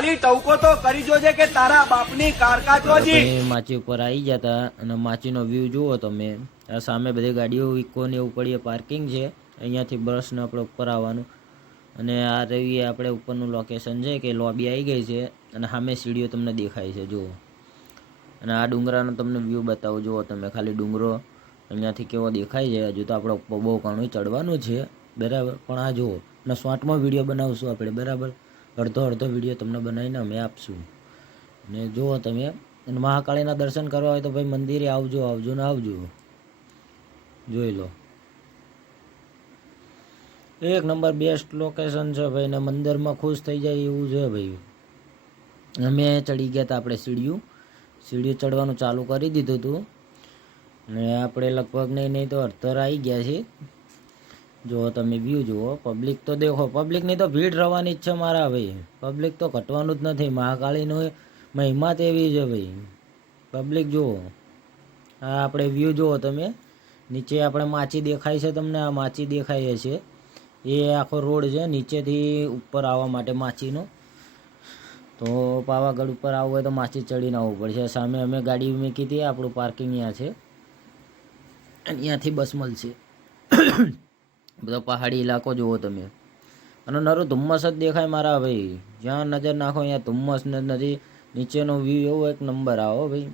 ખાલી ટવકો તો કરી જોજે કે તારા બાપની કારકાચોજી. માચી ઉપર આવી જતા અને માચીનો વ્યૂ જુઓ તમે. આ સામે બધી ગાડીઓ ઇકો ને એવું પડીએ પાર્કિંગ છે. અહીંયાથી બસને આપણે ઉપર આવવાનું અને આ રવિએ આપણે ઉપરનું લોકેશન છે કે લોબી આવી ગઈ છે અને સામે સીડીઓ તમને દેખાય છે જુઓ. અને આ ડુંગરાનો તમને વ્યૂ બતાવું જુઓ તમે. ખાલી ડુંગરો અહીંયાથી કેવો દેખાય છે. હજુ તો આપણે ઉપર બહુ ઘણું ચડવાનું છે બરાબર. પણ આ જુઓ અને શોર્ટમાં વિડીયો બનાવશું આપણે બરાબર. અડધો વિડીયો તમને બનાવીને અમે આપશું. ને જુઓ તમે. અને મહાકાળીના દર્શન કરવા હોય તો ભાઈ મંદિરે આવજો ને આવજો. જોઈ લો, એક નંબર બેસ્ટ લોકેશન છે ભાઈ. ને મંદિરમાં ખુશ થઈ જાય એવું છે ભાઈ. અમે ચડી ગયા હતા આપણે સીડીઓ ચડવાનું ચાલુ કરી દીધું હતું ને આપણે લગભગ નહીં તો અડધર આવી ગયા છે. જુઓ તમે વ્યૂ જુઓ. પબ્લિક તો દેખો, પબ્લિકની તો ભીડ રહેવાની જ છે મારા ભાઈ. પબ્લિક તો ઘટવાનું જ નથી. મહાકાળીનો મહિમા તો એવી છે ભાઈ. પબ્લિક જુઓ. આ આપણે વ્યૂ જુઓ તમે. નીચે આપણે માચી દેખાય છે તમને. આ માચી દેખાય છે એ આખો રોડ છે નીચેથી ઉપર આવવા માટે માચીનો. તો પાવાગઢ ઉપર આવવું હોય તો માચી ચડીને આવવું પડશે. સામે અમે ગાડી મૂકી હતી. આપણું પાર્કિંગ અહીંયા છે. અહીંયાથી બસ મળશે. બધો પહાડી ઇલાકો જુઓ તમે. અને નરું ધુમ્મસ જ દેખાય મારા ભાઈ. જ્યાં નજર નાખો અહીંયા ધુમ્મસ નથી. નીચેનો વ્યૂ એવો એક નંબર આવો ભાઈ.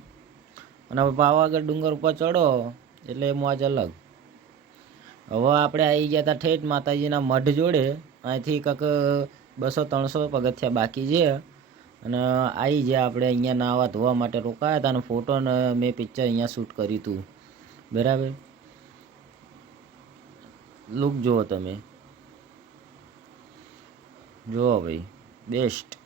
અને પાવાગઢ ડુંગર ઉપર ચડો એટલે મોજ અલગ. હવે આપણે આવી ગયા હતા ઠેઠ માતાજીના મઢ જોડે. અહીંથી કંઈક 200-300 પગથિયા બાકી છે. અને આવી ગયા આપણે અહીંયા નાહવા ધોવા માટે રોકાયા હતા. અને ફોટો ને મેં પિક્ચર અહીંયા શૂટ કર્યું હતું બરાબર. લુક જુઓ તમે. જુઓ ભાઈ બેસ્ટ.